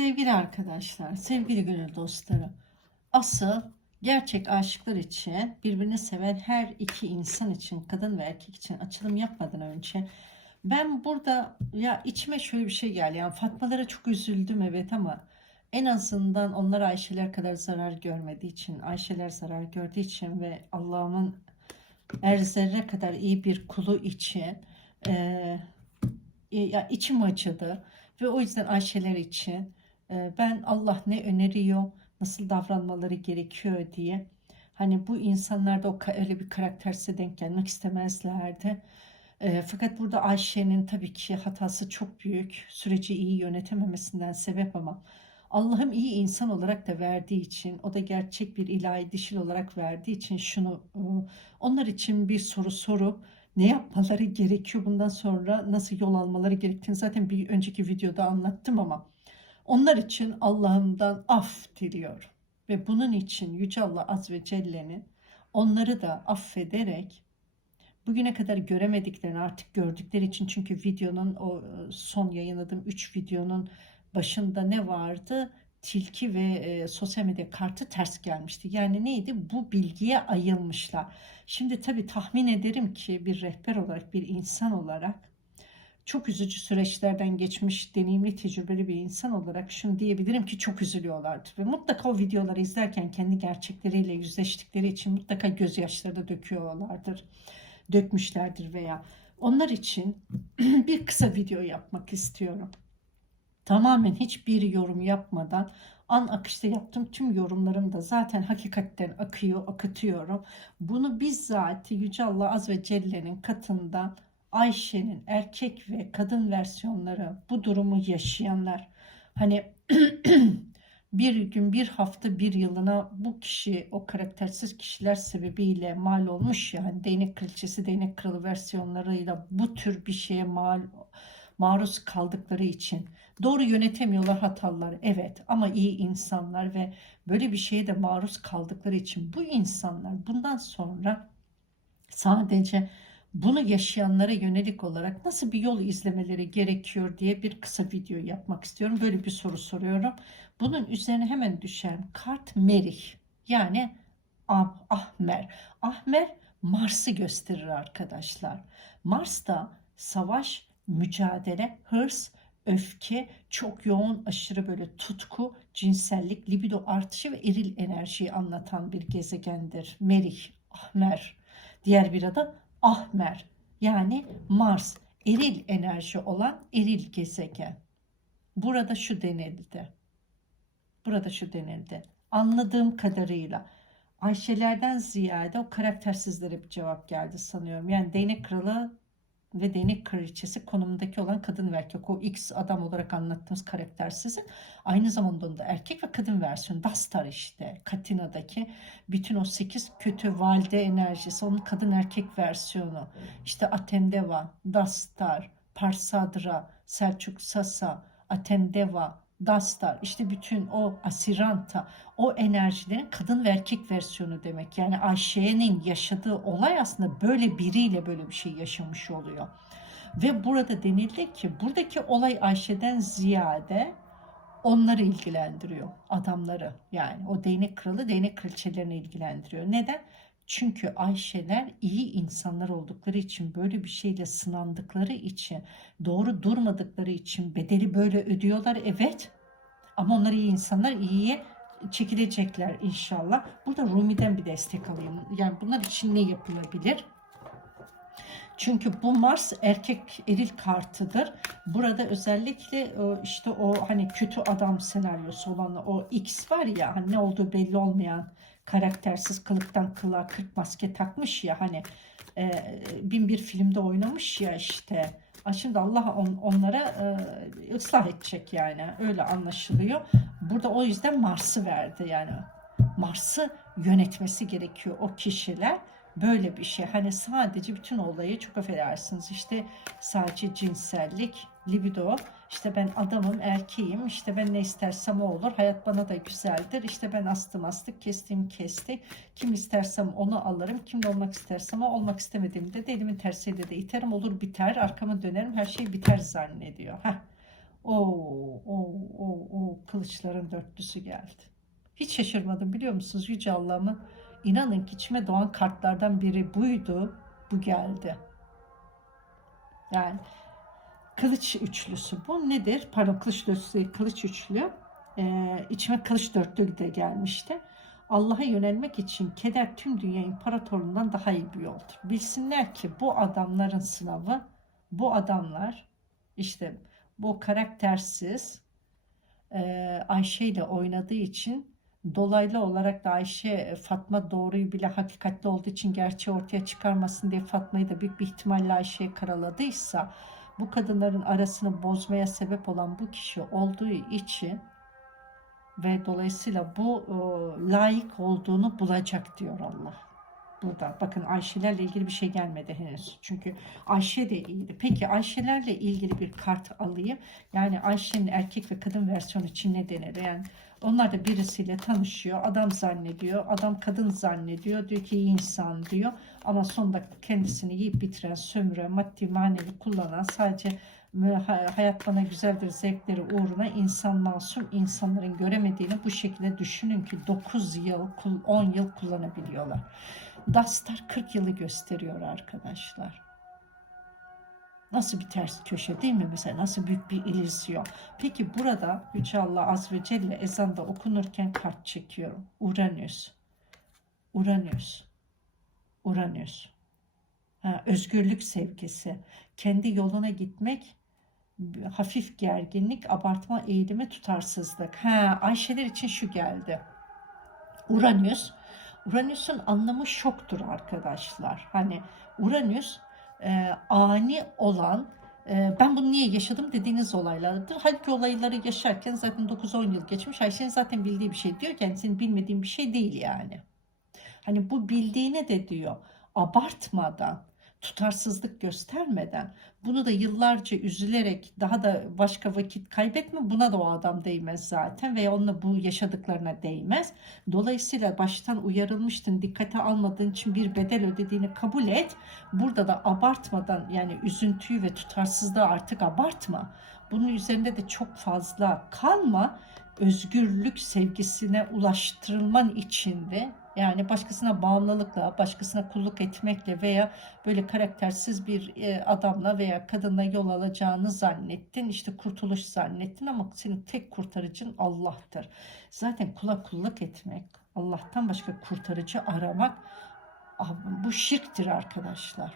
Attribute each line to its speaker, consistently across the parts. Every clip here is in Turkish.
Speaker 1: Sevgili arkadaşlar, sevgili gönül dostları, asıl gerçek aşıklar için birbirini seven her iki insan için, kadın ve erkek için açılım yapmadan önce ben burada ya içime şöyle bir şey geldi. Yani Fatmalara çok üzüldüm evet ama en azından onlar Ayşeler kadar zarar görmediği için, Ayşeler zarar gördüğü için ve Allah'ımın er zerre kadar iyi bir kulu için eee, ya içim acıdı ve o yüzden Ayşeler için e, ben Allah ne öneriyor, nasıl davranmaları gerekiyor diye. Hani bu insanlar da o öyle bir karakterse denk gelmek istemezlerdi. E, fakat burada Ayşe'nin tabii ki hatası çok büyük. Süreci iyi yönetememesinden sebep ama Allah'ım iyi insan olarak da verdiği için, o da gerçek bir ilahi dişil olarak verdiği için şunu e, onlar için bir soru sorup ne yapmaları gerekiyor bundan sonra nasıl yol almaları gerektiğini zaten bir önceki videoda anlattım ama onlar için Allah'ımdan af diliyorum. Ve bunun için Yüce Allah Az ve Celle'nin onları da affederek bugüne kadar göremediklerini artık gördükleri için çünkü videonun o e, son yayınladığım 3 videonun başında ne vardı? Tilki ve e, sosyal medya kartı ters gelmişti. Yani neydi? Bu bilgiye ayılmışlar. Şimdi tabii tahmin ederim ki bir rehber olarak, bir insan olarak çok üzücü süreçlerden geçmiş, deneyimli, tecrübeli bir insan olarak şunu diyebilirim ki çok üzülüyorlardır. Ve mutlaka o videoları izlerken kendi gerçekleriyle yüzleştikleri için mutlaka gözyaşları da döküyorlardır. Dökmüşlerdir veya onlar için bir kısa video yapmak istiyorum. Tamamen hiçbir yorum yapmadan an akışta yaptım. Tüm yorumlarım da zaten hakikatten akıyor, akıtıyorum. Bunu bizzat Yüce Allah Az ve Celle'nin katından Ayşe'nin erkek ve kadın versiyonları bu durumu yaşayanlar hani bir gün bir hafta bir yılına bu kişi o karaktersiz kişiler sebebiyle mal olmuş ya hani değnek kraliçesi değnek kralı versiyonlarıyla bu tür bir şeye mal maruz kaldıkları için doğru yönetemiyorlar hataları evet ama iyi insanlar ve böyle bir şeye de maruz kaldıkları için bu insanlar bundan sonra sadece bunu yaşayanlara yönelik olarak nasıl bir yol izlemeleri gerekiyor diye bir kısa video yapmak istiyorum. Böyle bir soru soruyorum. Bunun üzerine hemen düşen kart Merih yani Ah- Ahmer. Ahmer Mars'ı gösterir arkadaşlar. Mars da savaş, mücadele, hırs, öfke, çok yoğun aşırı böyle tutku, cinsellik, libido artışı ve eril enerjiyi anlatan bir gezegendir. Merih, Ahmer. Diğer bir adı Ahmer yani Mars eril enerji olan eril gezegen. Burada şu denildi. Burada şu denildi. Anladığım kadarıyla Ayşelerden ziyade o karaktersizlere bir cevap geldi sanıyorum. Yani değnek kralı ve değnek kraliçesi konumundaki olan kadın ve erkek. O X adam olarak anlattığımız karaktersizin aynı zamanda onda erkek ve kadın versiyonu. Dastar işte Katina'daki bütün o 8 kötü valide enerjisi onun kadın erkek versiyonu. İşte Atendeva, Dastar, Parsadra, Selçuk Sasa, Atendeva, Dastar işte bütün o Asiranta o enerjilerin kadın ve erkek versiyonu demek. Yani Ayşe'nin yaşadığı olay aslında böyle biriyle böyle bir şey yaşamış oluyor. Ve burada denildi ki buradaki olay Ayşe'den ziyade onları ilgilendiriyor. Adamları yani o değnek kralı değnek kraliçelerini ilgilendiriyor. Neden? Çünkü Ayşeler iyi insanlar oldukları için böyle bir şeyle sınandıkları için doğru durmadıkları için bedeli böyle ödüyorlar evet. Ama onlar iyi insanlar iyiye çekilecekler inşallah. Burada Rumi'den bir destek alayım. Yani bunlar için ne yapılabilir? Çünkü bu Mars erkek eril kartıdır. Burada özellikle e, işte o hani kötü adam senaryosu olan o X var ya hani ne olduğu belli olmayan karaktersiz kılıktan kılığa 40 maske takmış ya hani e, bin bir filmde oynamış ya işte. Şimdi Allah on, onlara e, ıslah edecek yani öyle anlaşılıyor. Burada o yüzden Mars'ı verdi yani. Mars'ı yönetmesi gerekiyor o kişiler. Böyle bir şey. Hani sadece bütün olayı çok affedersiniz işte sadece cinsellik, libido, işte ben adamım, erkeğim, işte ben ne istersem o olur, hayat bana da güzeldir, işte ben astım astık, kestim kesti, kim istersem onu alırım, kimle olmak istersem o, olmak istemediğimde de elimin tersiyle de iterim, olur biter, arkamı dönerim, her şey biter zannediyor. Heh. Oo, oo, oo, oo, kıl kılıçların dörtlüsü geldi. Hiç şaşırmadım biliyor musunuz Yüce Allah'ımın inanın ki içime doğan kartlardan biri buydu. Bu geldi. Yani kılıç üçlüsü. Bu nedir? Pardon kılıç dörtlüsü kılıç üçlü. Ee, içime kılıç dörtlü de gelmişti. Allah'a yönelmek için keder tüm dünya imparatorluğundan daha iyi bir yoldur. Bilsinler ki bu adamların sınavı, bu adamlar işte bu karaktersiz e, Ayşe ile oynadığı için dolaylı olarak da Ayşe Fatma doğruyu bile hakikatli olduğu için gerçeği ortaya çıkarmasın diye Fatma'yı da büyük bir ihtimalle Ayşe'ye karaladıysa bu kadınların arasını bozmaya sebep olan bu kişi olduğu için ve dolayısıyla bu e, layık olduğunu bulacak diyor Allah. Burada bakın Ayşelerle ilgili bir şey gelmedi henüz. Çünkü Ayşe de iyiydi. Peki Ayşelerle ilgili bir kart alayım. Yani Ayşe'nin erkek ve kadın versiyonu için ne denir? Yani onlar da birisiyle tanışıyor. Adam zannediyor. Adam kadın zannediyor. Diyor ki insan diyor. Ama sonunda kendisini yiyip bitiren, sömüren, maddi manevi kullanan sadece hayat bana güzeldir zevkleri uğruna insan masum insanların göremediğini bu şekilde düşünün ki 9 yıl 10 yıl kullanabiliyorlar. Dastar 40 yılı gösteriyor arkadaşlar. Nasıl bir ters köşe değil mi mesela? Nasıl büyük bir illüzyon. Peki burada Yüce Allah Az ve Celle ezanda okunurken kart çekiyorum. Uranüs. Uranüs. Uranüs. Ha, özgürlük sevgisi. Kendi yoluna gitmek hafif gerginlik, abartma eğilimi, tutarsızlık. Ha, Ayşeler için şu geldi. Uranüs. Uranüs'ün anlamı şoktur arkadaşlar. Hani Uranüs e, ani olan e, ben bunu niye yaşadım dediğiniz olaylardır. Halbuki olayları yaşarken zaten 9-10 yıl geçmiş. Ayşe'nin zaten bildiği bir şey diyor. Kendisinin bilmediğin bir şey değil yani. Hani bu bildiğine de diyor abartmadan tutarsızlık göstermeden bunu da yıllarca üzülerek daha da başka vakit kaybetme buna da o adam değmez zaten veya onunla bu yaşadıklarına değmez. Dolayısıyla baştan uyarılmıştın dikkate almadığın için bir bedel ödediğini kabul et. Burada da abartmadan yani üzüntüyü ve tutarsızlığı artık abartma. Bunun üzerinde de çok fazla kalma. Özgürlük sevgisine ulaştırılman için de yani başkasına bağımlılıkla, başkasına kulluk etmekle veya böyle karaktersiz bir e, adamla veya kadınla yol alacağını zannettin. İşte kurtuluş zannettin ama senin tek kurtarıcın Allah'tır. Zaten kula kulluk etmek, Allah'tan başka kurtarıcı aramak bu şirktir arkadaşlar.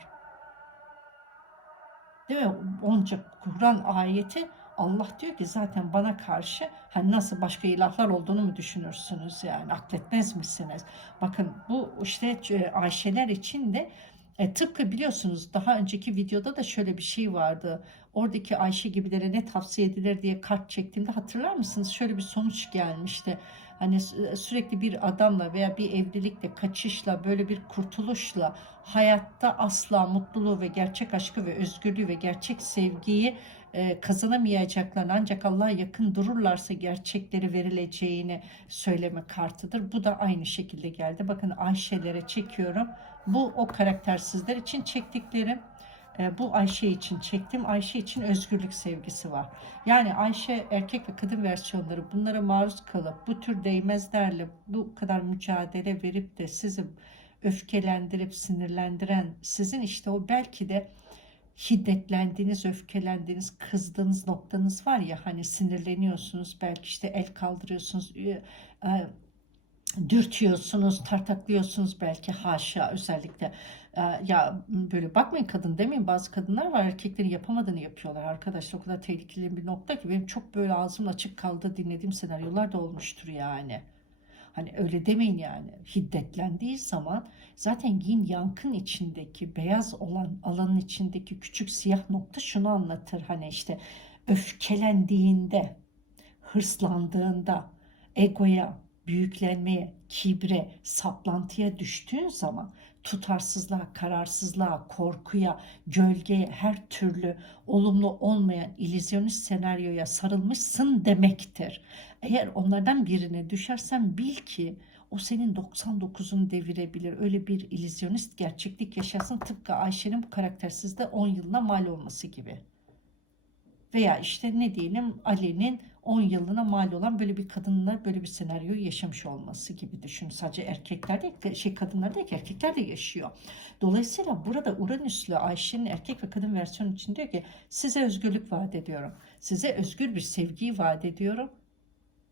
Speaker 1: Değil mi? Onca Kur'an ayeti Allah diyor ki zaten bana karşı hani nasıl başka ilahlar olduğunu mu düşünürsünüz yani akletmez misiniz? Bakın bu işte e, Ayşeler için de e, tıpkı biliyorsunuz daha önceki videoda da şöyle bir şey vardı. Oradaki Ayşe gibilere ne tavsiye edilir diye kart çektiğimde hatırlar mısınız? Şöyle bir sonuç gelmişti. Hani e, sürekli bir adamla veya bir evlilikle, kaçışla, böyle bir kurtuluşla hayatta asla mutluluğu ve gerçek aşkı ve özgürlüğü ve gerçek sevgiyi e, kazanamayacaklarını ancak Allah'a yakın dururlarsa gerçekleri verileceğini söyleme kartıdır. Bu da aynı şekilde geldi. Bakın Ayşe'lere çekiyorum. Bu o karaktersizler için çektiklerim. E, bu Ayşe için çektim. Ayşe için özgürlük sevgisi var. Yani Ayşe erkek ve kadın versiyonları bunlara maruz kalıp bu tür değmezlerle bu kadar mücadele verip de sizi öfkelendirip sinirlendiren sizin işte o belki de hiddetlendiğiniz, öfkelendiğiniz, kızdığınız noktanız var ya hani sinirleniyorsunuz, belki işte el kaldırıyorsunuz, e, dürtüyorsunuz, tartaklıyorsunuz belki haşa özellikle. E, ya böyle bakmayın kadın demeyin bazı kadınlar var erkeklerin yapamadığını yapıyorlar arkadaşlar o kadar tehlikeli bir nokta ki benim çok böyle ağzım açık kaldı dinlediğim senaryolar da olmuştur yani. Hani öyle demeyin yani. Hiddetlendiği zaman zaten yin yankın içindeki beyaz olan alanın içindeki küçük siyah nokta şunu anlatır. Hani işte öfkelendiğinde, hırslandığında, egoya, büyüklenmeye, kibre, saplantıya düştüğün zaman tutarsızlığa, kararsızlığa, korkuya, gölgeye, her türlü olumlu olmayan illüzyonist senaryoya sarılmışsın demektir. Eğer onlardan birine düşersen bil ki o senin 99'unu devirebilir. Öyle bir illüzyonist gerçeklik yaşasın tıpkı Ayşe'nin bu karaktersizde 10 yılına mal olması gibi. Veya işte ne diyelim Ali'nin 10 yılına mal olan böyle bir kadınla böyle bir senaryoyu yaşamış olması gibi düşün. Sadece erkekler değil, şey kadınlar değil ki erkekler de yaşıyor. Dolayısıyla burada Uranüs'lü Ayşe'nin erkek ve kadın versiyonu için diyor ki size özgürlük vaat ediyorum. Size özgür bir sevgiyi vaat ediyorum.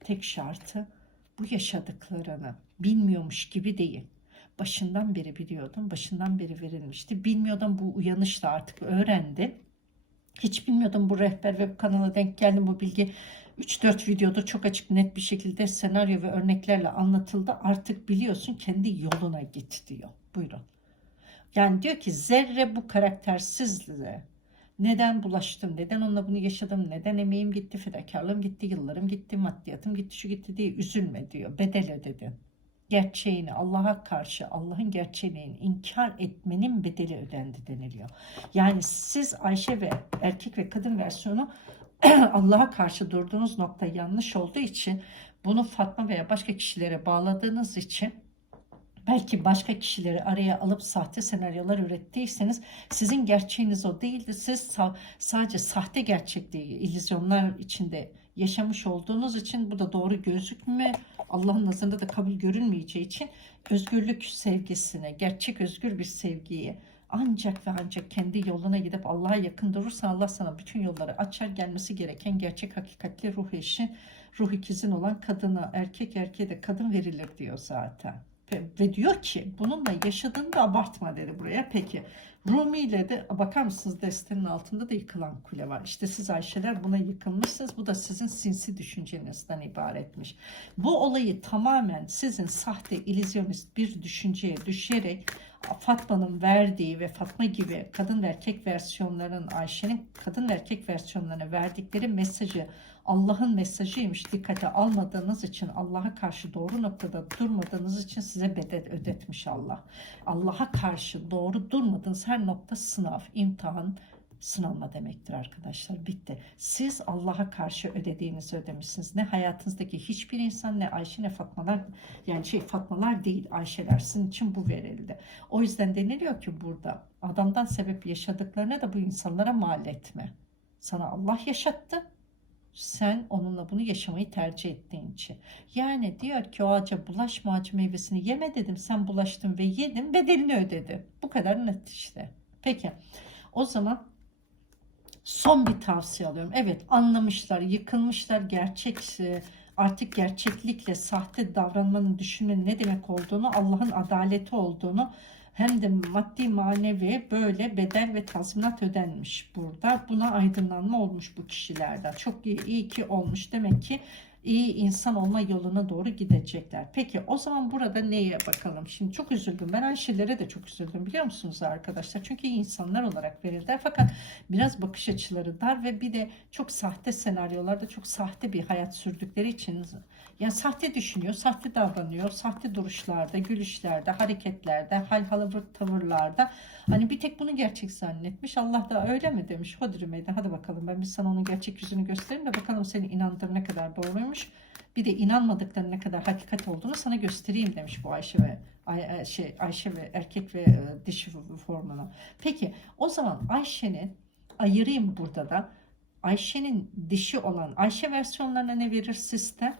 Speaker 1: Tek şartı bu yaşadıklarını bilmiyormuş gibi değil. Başından beri biliyordum, başından beri verilmişti. Bilmiyordum bu uyanışla artık öğrendi. Hiç bilmiyordum bu rehber web kanalına denk geldim bu bilgi. 3-4 videoda çok açık net bir şekilde senaryo ve örneklerle anlatıldı. Artık biliyorsun kendi yoluna git diyor. Buyurun. Yani diyor ki zerre bu karaktersizliğe neden bulaştım, neden onunla bunu yaşadım, neden emeğim gitti, fedakarlığım gitti, yıllarım gitti, maddiyatım gitti, şu gitti diye üzülme diyor. Bedel ödedin. Gerçeğini Allah'a karşı Allah'ın gerçeğini inkar etmenin bedeli ödendi deniliyor. Yani siz Ayşe ve erkek ve kadın versiyonu Allah'a karşı durduğunuz nokta yanlış olduğu için bunu Fatma veya başka kişilere bağladığınız için belki başka kişileri araya alıp sahte senaryolar ürettiyseniz sizin gerçeğiniz o değildi. Siz sa- sadece sahte gerçekliği, illüzyonlar içinde yaşamış olduğunuz için bu da doğru gözükme Allah'ın nazarında da kabul görünmeyeceği için özgürlük sevgisine, gerçek özgür bir sevgiyi ancak ve ancak kendi yoluna gidip Allah'a yakın durursan Allah sana bütün yolları açar gelmesi gereken gerçek hakikatli ruh eşi, ruh ikizin olan kadına, erkek erkeğe de kadın verilir diyor zaten. Ve, diyor ki bununla yaşadığını da abartma dedi buraya. Peki Rumi ile de bakar mısınız destenin altında da yıkılan kule var. İşte siz Ayşeler buna yıkılmışsınız. Bu da sizin sinsi düşüncenizden ibaretmiş. Bu olayı tamamen sizin sahte, illüzyonist bir düşünceye düşerek Fatma'nın verdiği ve Fatma gibi kadın ve erkek versiyonların Ayşe'nin kadın ve erkek versiyonlarına verdikleri mesajı Allah'ın mesajıymış dikkate almadığınız için Allah'a karşı doğru noktada durmadığınız için size bedel ödetmiş Allah. Allah'a karşı doğru durmadığınız her nokta sınav, imtihan, sınanma demektir arkadaşlar. Bitti. Siz Allah'a karşı ödediğinizi ödemişsiniz. Ne hayatınızdaki hiçbir insan ne Ayşe ne Fatmalar yani şey Fatmalar değil Ayşeler sizin için bu verildi. O yüzden deniliyor ki burada adamdan sebep yaşadıklarına da bu insanlara mal etme. Sana Allah yaşattı. Sen onunla bunu yaşamayı tercih ettiğin için. Yani diyor ki o ağaca bulaşma ağacı meyvesini yeme dedim. Sen bulaştın ve yedin bedelini ödedi. Bu kadar net işte. Peki o zaman son bir tavsiye alıyorum. Evet anlamışlar, yıkılmışlar, gerçek e, artık gerçeklikle sahte davranmanın düşünmenin ne demek olduğunu, Allah'ın adaleti olduğunu hem de maddi manevi böyle bedel ve tazminat ödenmiş burada. Buna aydınlanma olmuş bu kişilerden. Çok iyi, iyi ki olmuş. Demek ki iyi insan olma yoluna doğru gidecekler. Peki o zaman burada neye bakalım? Şimdi çok üzüldüm. Ben Ayşelere de çok üzüldüm biliyor musunuz arkadaşlar? Çünkü iyi insanlar olarak verildiler. Fakat biraz bakış açıları dar ve bir de çok sahte senaryolarda çok sahte bir hayat sürdükleri için yani sahte düşünüyor, sahte davranıyor, sahte duruşlarda, gülüşlerde, hareketlerde, hal halavır tavırlarda. Hani bir tek bunu gerçek zannetmiş. Allah da öyle mi demiş. Hodri meydan hadi bakalım ben bir sana onun gerçek yüzünü göstereyim de bakalım seni inandır ne kadar doğruymuş. Bir de inanmadıkları ne kadar hakikat olduğunu sana göstereyim demiş bu Ayşe ve Ay, şey Ayşe ve erkek ve e, dişi formuna. Peki o zaman Ayşe'nin ayırayım burada da Ayşe'nin dişi olan Ayşe versiyonlarına ne verir sistem?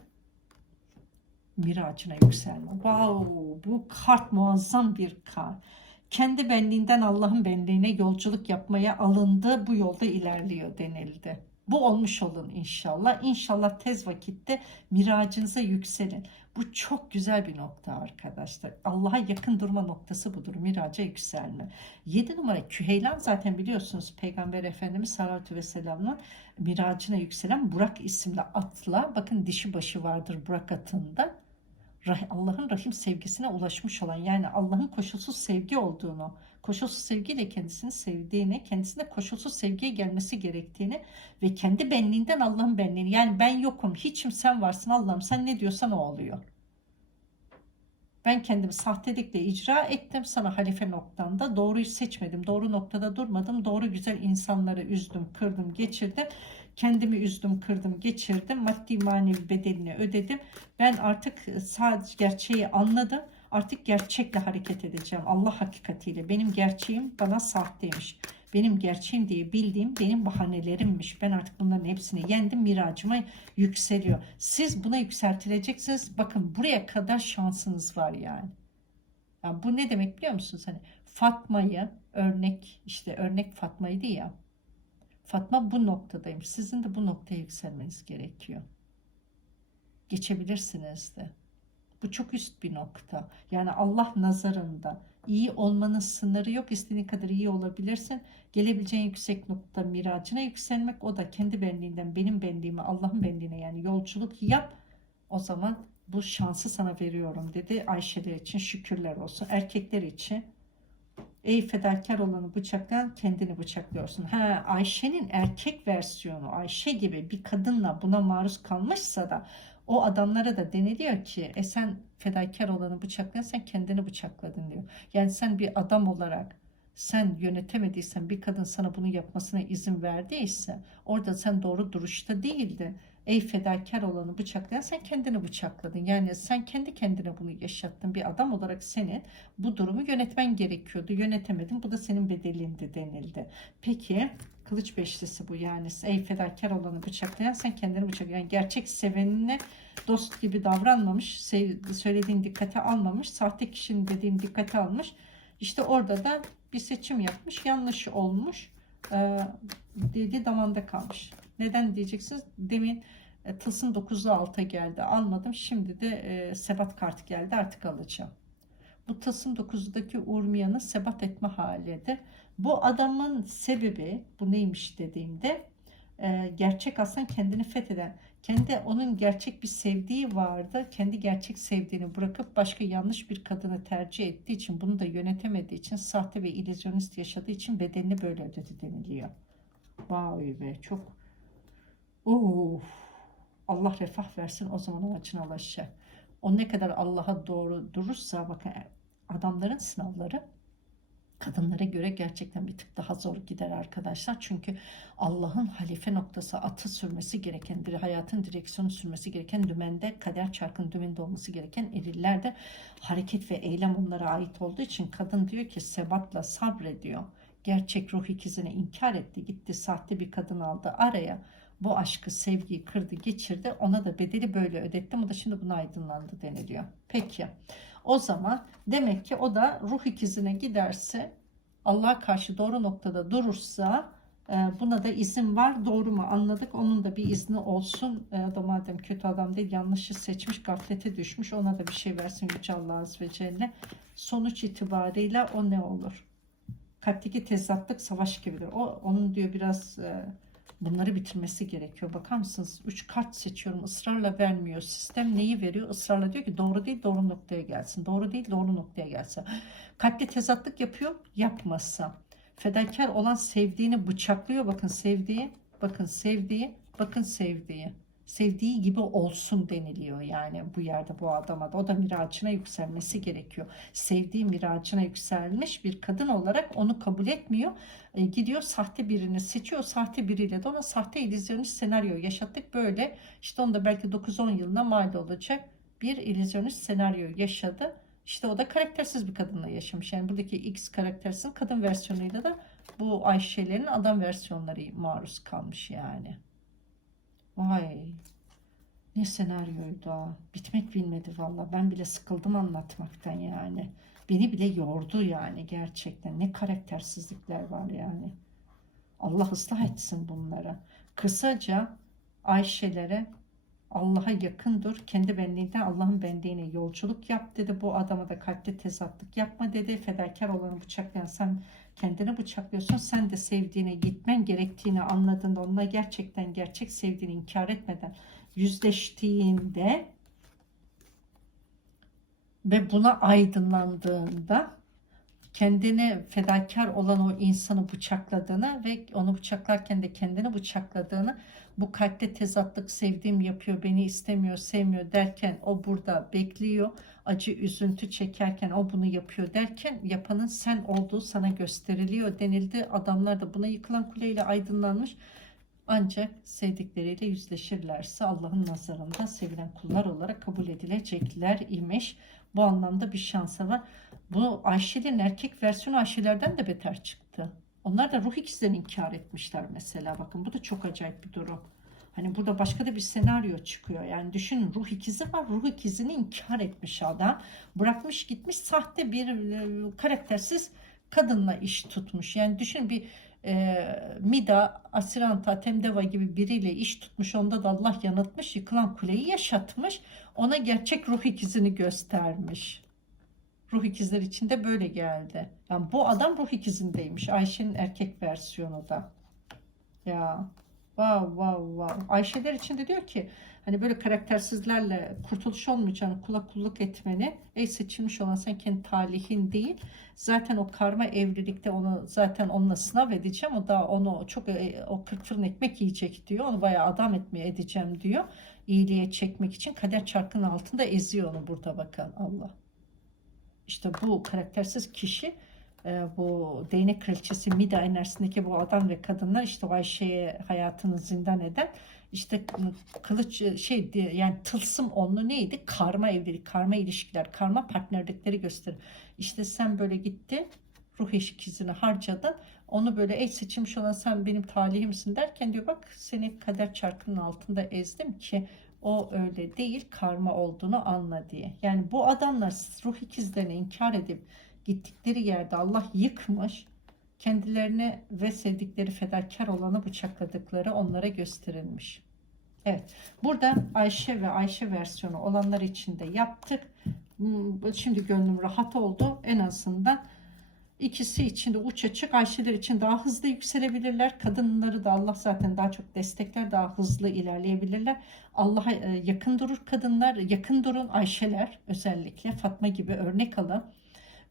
Speaker 1: Miracına yükselme. Wow, bu kart muazzam bir kart. Kendi benliğinden Allah'ın benliğine yolculuk yapmaya alındı. Bu yolda ilerliyor denildi. Bu olmuş olun inşallah. İnşallah tez vakitte miracınıza yükselin. Bu çok güzel bir nokta arkadaşlar. Allah'a yakın durma noktası budur. Miraca yükselme. 7 numara Küheylan zaten biliyorsunuz Peygamber Efendimiz sallallahu ve sellem'in miracına yükselen Burak isimli atla bakın dişi başı vardır Burak atında. Allah'ın rahim sevgisine ulaşmış olan yani Allah'ın koşulsuz sevgi olduğunu, koşulsuz sevgiyle kendisini sevdiğini, kendisine koşulsuz sevgiye gelmesi gerektiğini ve kendi benliğinden Allah'ın benliğini yani ben yokum, hiçim sen varsın Allah'ım sen ne diyorsan o oluyor. Ben kendimi sahtelikle icra ettim sana halife noktamda. Doğruyu seçmedim. Doğru noktada durmadım. Doğru güzel insanları üzdüm, kırdım, geçirdim. Kendimi üzdüm, kırdım, geçirdim. Maddi manevi bedelini ödedim. Ben artık sadece gerçeği anladım. Artık gerçekle hareket edeceğim. Allah hakikatiyle. Benim gerçeğim bana sahteymiş. benim gerçeğim diye bildiğim benim bahanelerimmiş. Ben artık bunların hepsini yendim. Miracıma yükseliyor. Siz buna yükseltileceksiniz. Bakın buraya kadar şansınız var yani. yani bu ne demek biliyor musunuz? Hani Fatma'yı örnek işte örnek Fatma'ydı ya. Fatma bu noktadaymış. Sizin de bu noktaya yükselmeniz gerekiyor. Geçebilirsiniz de. Bu çok üst bir nokta. Yani Allah nazarında iyi olmanın sınırı yok. İstediğin kadar iyi olabilirsin. Gelebileceğin yüksek nokta miracına yükselmek. O da kendi benliğinden benim benliğime, Allah'ın benliğine yani yolculuk yap. O zaman bu şansı sana veriyorum dedi. Ayşeler için şükürler olsun. Erkekler için Ey fedakar olanı bıçaklayan kendini bıçaklıyorsun. Ha Ayşe'nin erkek versiyonu Ayşe gibi bir kadınla buna maruz kalmışsa da o adamlara da deniliyor ki e sen fedakar olanı bıçaklayan sen kendini bıçakladın diyor. Yani sen bir adam olarak sen yönetemediysen bir kadın sana bunu yapmasına izin verdiyse orada sen doğru duruşta değildin. Ey fedakar olanı bıçaklayan sen kendini bıçakladın. Yani sen kendi kendine bunu yaşattın. Bir adam olarak senin bu durumu yönetmen gerekiyordu. Yönetemedin. Bu da senin bedelindi denildi. Peki kılıç beşlisi bu yani. Ey fedakar olanı bıçaklayan sen kendini bıçaklayan. Yani gerçek sevenine dost gibi davranmamış. söylediğin dikkate almamış. Sahte kişinin dediğin dikkate almış. İşte orada da bir seçim yapmış. Yanlış olmuş. Ee, dedi damanda kalmış. Neden diyeceksiniz? Demin e, tılsım 9'lu alta geldi. Almadım. Şimdi de e, sebat kartı geldi. Artık alacağım. Bu tılsım 9'daki urmiyanı sebat etme halidir. Bu adamın sebebi bu neymiş dediğimde e, gerçek aslan kendini fetheden kendi onun gerçek bir sevdiği vardı. Kendi gerçek sevdiğini bırakıp başka yanlış bir kadını tercih ettiği için bunu da yönetemediği için sahte ve illüzyonist yaşadığı için bedelini böyle ödedi deniliyor. Vay be çok Of. Allah refah versin o zaman amacına ulaşacak. O ne kadar Allah'a doğru durursa bakın adamların sınavları kadınlara göre gerçekten bir tık daha zor gider arkadaşlar. Çünkü Allah'ın halife noktası atı sürmesi gereken, hayatın direksiyonu sürmesi gereken dümende, kader çarkın dümende olması gereken erillerde hareket ve eylem onlara ait olduğu için kadın diyor ki sebatla sabrediyor. Gerçek ruh ikizini inkar etti. Gitti sahte bir kadın aldı araya bu aşkı, sevgiyi kırdı, geçirdi. Ona da bedeli böyle ödettim. O da şimdi buna aydınlandı deniliyor. Peki. O zaman demek ki o da ruh ikizine giderse Allah'a karşı doğru noktada durursa e, buna da izin var. Doğru mu anladık? Onun da bir izni olsun. E, O da madem kötü adam değil yanlışı seçmiş, gaflete düşmüş. Ona da bir şey versin Yüce Allah Azze ve Celle. Sonuç itibariyle o ne olur? Kalpteki tezatlık savaş gibidir. O onun diyor biraz e, bunları bitirmesi gerekiyor. Bakar mısınız? Üç kart seçiyorum. ısrarla vermiyor. Sistem neyi veriyor? Israrla diyor ki doğru değil doğru noktaya gelsin. Doğru değil doğru noktaya gelsin. Kalpte tezatlık yapıyor. Yapmazsa. Fedakar olan sevdiğini bıçaklıyor. Bakın sevdiği. Bakın sevdiği. Bakın sevdiği. Sevdiği gibi olsun deniliyor yani bu yerde bu adama da. O da miracına yükselmesi gerekiyor. Sevdiği miracına yükselmiş bir kadın olarak onu kabul etmiyor. E, gidiyor sahte birini seçiyor. Sahte biriyle de ona sahte illüzyonist senaryo yaşattık. Böyle işte onda belki 9-10 yılına mal olacak bir illüzyonist senaryo yaşadı. İşte o da karaktersiz bir kadınla yaşamış. Yani buradaki X karaktersiz kadın versiyonuyla da bu Ayşe'lerin adam versiyonları maruz kalmış yani. Vay ne senaryoydu ha. Bitmek bilmedi valla. Ben bile sıkıldım anlatmaktan yani. Beni bile yordu yani gerçekten. Ne karaktersizlikler var yani. Allah ıslah etsin bunları. Kısaca Ayşelere Allah'a yakın dur. Kendi benliğinden Allah'ın benliğine yolculuk yap dedi. Bu adama da kalpte tezatlık yapma dedi. Fedakar olanı bıçaklayan sen kendini bıçaklıyorsun. Sen de sevdiğine gitmen gerektiğini anladığında onunla gerçekten gerçek sevdiğini inkar etmeden yüzleştiğinde ve buna aydınlandığında kendine fedakar olan o insanı bıçakladığını ve onu bıçaklarken de kendini bıçakladığını bu kalpte tezatlık sevdiğim yapıyor beni istemiyor sevmiyor derken o burada bekliyor acı üzüntü çekerken o bunu yapıyor derken yapanın sen olduğu sana gösteriliyor denildi adamlar da buna yıkılan kuleyle aydınlanmış ancak sevdikleriyle yüzleşirlerse Allah'ın nazarında sevilen kullar olarak kabul edilecekler imiş. Bu anlamda bir şansa var. Bu Ayşe'nin erkek versiyonu Ayşe'lerden de beter çıktı. Onlar da ruh ikizlerini inkar etmişler mesela. Bakın bu da çok acayip bir durum. Hani burada başka da bir senaryo çıkıyor. Yani düşünün ruh ikizi var. Ruh ikizini inkar etmiş adam. Bırakmış gitmiş sahte bir e, karaktersiz kadınla iş tutmuş. Yani düşün bir e, Mida, Asiranta, Temdeva gibi biriyle iş tutmuş. Onda da Allah yanıltmış. Yıkılan kuleyi yaşatmış. Ona gerçek ruh ikizini göstermiş. Ruh ikizler içinde böyle geldi. Yani bu adam ruh ikizindeymiş. Ayşe'nin erkek versiyonu da. Ya wow wow wow. Ayşeler için de diyor ki hani böyle karaktersizlerle kurtuluş olmayacağını kula kulluk etmeni ey seçilmiş olan sen kendi talihin değil. Zaten o karma evlilikte onu zaten onunla sınav edeceğim. O da onu çok e, o kırk fırın ekmek yiyecek diyor. Onu bayağı adam etmeye edeceğim diyor. İyiliğe çekmek için kader çarkının altında eziyor onu burada bakın Allah. İşte bu karaktersiz kişi e, bu değnek kraliçesi Mida enerjisindeki bu adam ve kadınlar işte o Ayşe'ye hayatını zindan eden işte kılıç e, şey yani tılsım onlu neydi? Karma evlilik, karma ilişkiler, karma partnerlikleri gösterir. İşte sen böyle gittin ruh ilişkisini harcadın. Onu böyle ey seçilmiş olan sen benim talihimsin derken diyor bak seni kader çarkının altında ezdim ki o öyle değil karma olduğunu anla diye. Yani bu adamlar ruh ikizlerini inkar edip gittikleri yerde Allah yıkmış. Kendilerini ve sevdikleri fedakar olanı bıçakladıkları onlara gösterilmiş. Evet. Burada Ayşe ve Ayşe versiyonu olanlar için de yaptık. Hmm, Şimdi gönlüm rahat oldu. En azından ikisi için de uç açık. Ayşeler için daha hızlı yükselebilirler. Kadınları da Allah zaten daha çok destekler. Daha hızlı ilerleyebilirler. Allah'a e, yakın durur kadınlar. Yakın durun Ayşeler özellikle. Fatma gibi örnek alın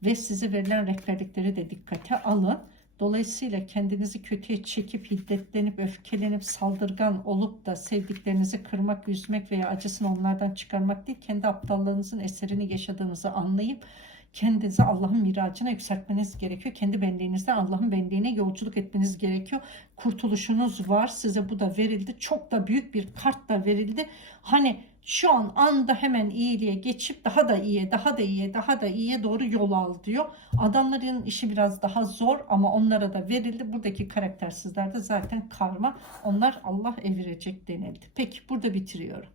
Speaker 1: ve size verilen rehberlikleri de dikkate alın. Dolayısıyla kendinizi kötüye çekip hiddetlenip öfkelenip saldırgan olup da sevdiklerinizi kırmak, üzmek veya acısını onlardan çıkarmak değil, kendi aptallığınızın eserini yaşadığınızı anlayıp kendinizi Allah'ın miracına yükseltmeniz gerekiyor. Kendi benliğinizden Allah'ın benliğine yolculuk etmeniz gerekiyor. Kurtuluşunuz var. Size bu da verildi. Çok da büyük bir kart da verildi. Hani şu an anda hemen iyiliğe geçip daha da iyiye, daha da iyiye, daha da iyiye doğru yol al diyor. Adamların işi biraz daha zor ama onlara da verildi. Buradaki karaktersizler de zaten karma. Onlar Allah evirecek denildi. Peki burada bitiriyorum.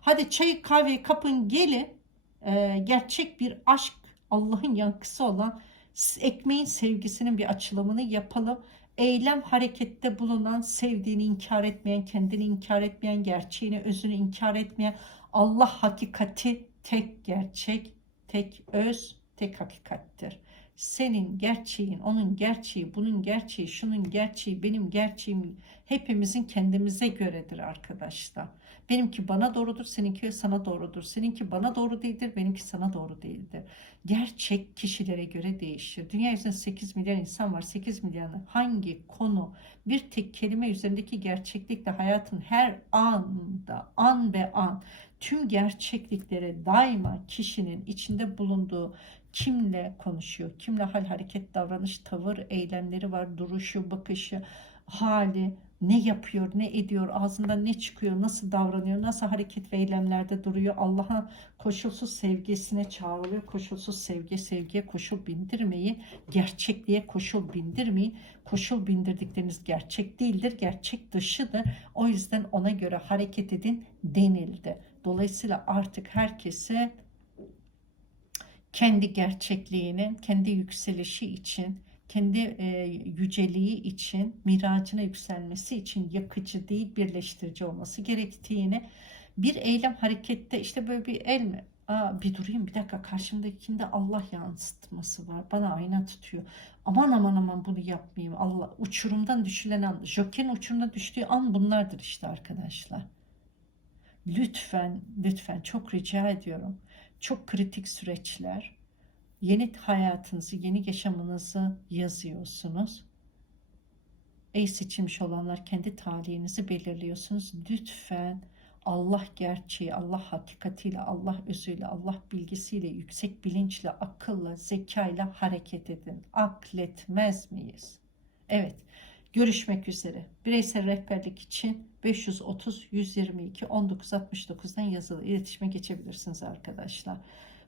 Speaker 1: Hadi çayı kahveyi kapın gelin. Ee, gerçek bir aşk Allah'ın yankısı olan ekmeğin sevgisinin bir açılımını yapalım. Eylem harekette bulunan, sevdiğini inkar etmeyen, kendini inkar etmeyen, gerçeğini, özünü inkar etmeyen, Allah hakikati tek gerçek, tek öz, tek hakikattir. Senin gerçeğin, onun gerçeği, bunun gerçeği, şunun gerçeği, benim gerçeğim hepimizin kendimize göredir arkadaşlar. Benimki bana doğrudur, seninki sana doğrudur. Seninki bana doğru değildir, benimki sana doğru değildir. Gerçek kişilere göre değişir. Dünya üzerinde 8 milyar insan var. 8 milyarın hangi konu bir tek kelime üzerindeki gerçeklikle hayatın her anda, an be an tüm gerçeklikleri daima kişinin içinde bulunduğu kimle konuşuyor, kimle hal, hareket, davranış, tavır, eylemleri var, duruşu, bakışı, hali, ne yapıyor, ne ediyor, ağzından ne çıkıyor, nasıl davranıyor, nasıl hareket ve eylemlerde duruyor. Allah'a koşulsuz sevgisine çağrılıyor. Koşulsuz sevgi, sevgiye koşul bindirmeyin. Gerçekliğe koşul bindirmeyin. Koşul bindirdikleriniz gerçek değildir, gerçek dışıdır. O yüzden ona göre hareket edin denildi. Dolayısıyla artık herkese kendi gerçekliğinin, kendi yükselişi için, kendi e, yüceliği için, miracına yükselmesi için yakıcı değil birleştirici olması gerektiğini, bir eylem harekette işte böyle bir el mi? Aa, bir durayım bir dakika karşımdakinde Allah yansıtması var. Bana ayna tutuyor. Aman aman aman bunu yapmayayım. Allah uçurumdan düşülen an, Joker'in uçurumdan düştüğü an bunlardır işte arkadaşlar. Lütfen, lütfen çok rica ediyorum. Çok kritik süreçler. Yeni hayatınızı, yeni yaşamınızı yazıyorsunuz. Ey seçilmiş olanlar kendi talihinizi belirliyorsunuz. Lütfen Allah gerçeği, Allah hakikatiyle, Allah özüyle, Allah bilgisiyle, yüksek bilinçle, akılla, zekayla hareket edin. Akletmez miyiz? Evet. Görüşmek üzere. Bireysel rehberlik için 530 122 1969'dan yazılı iletişime geçebilirsiniz arkadaşlar.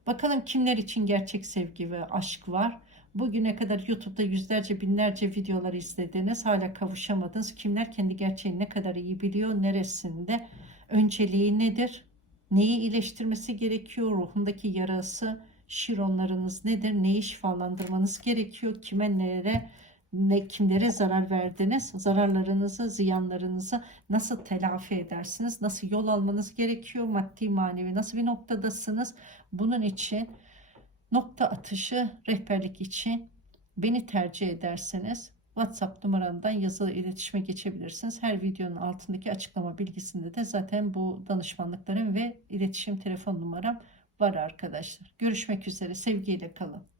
Speaker 1: Bakalım kimler için gerçek sevgi ve aşk var. Bugüne kadar YouTube'da yüzlerce binlerce videolar izlediniz. Hala kavuşamadınız. Kimler kendi gerçeğini ne kadar iyi biliyor, neresinde, önceliği nedir, neyi iyileştirmesi gerekiyor, ruhundaki yarası, şironlarınız nedir, neyi şifalandırmanız gerekiyor, kime nelere, ne, kimlere zarar verdiniz, zararlarınızı, ziyanlarınızı nasıl telafi edersiniz, nasıl yol almanız gerekiyor, maddi manevi nasıl bir noktadasınız. Bunun için nokta atışı rehberlik için beni tercih ederseniz WhatsApp numaramdan yazılı iletişime geçebilirsiniz. Her videonun altındaki açıklama bilgisinde de zaten bu danışmanlıklarım ve iletişim telefon numaram var arkadaşlar. Görüşmek üzere. Sevgiyle kalın.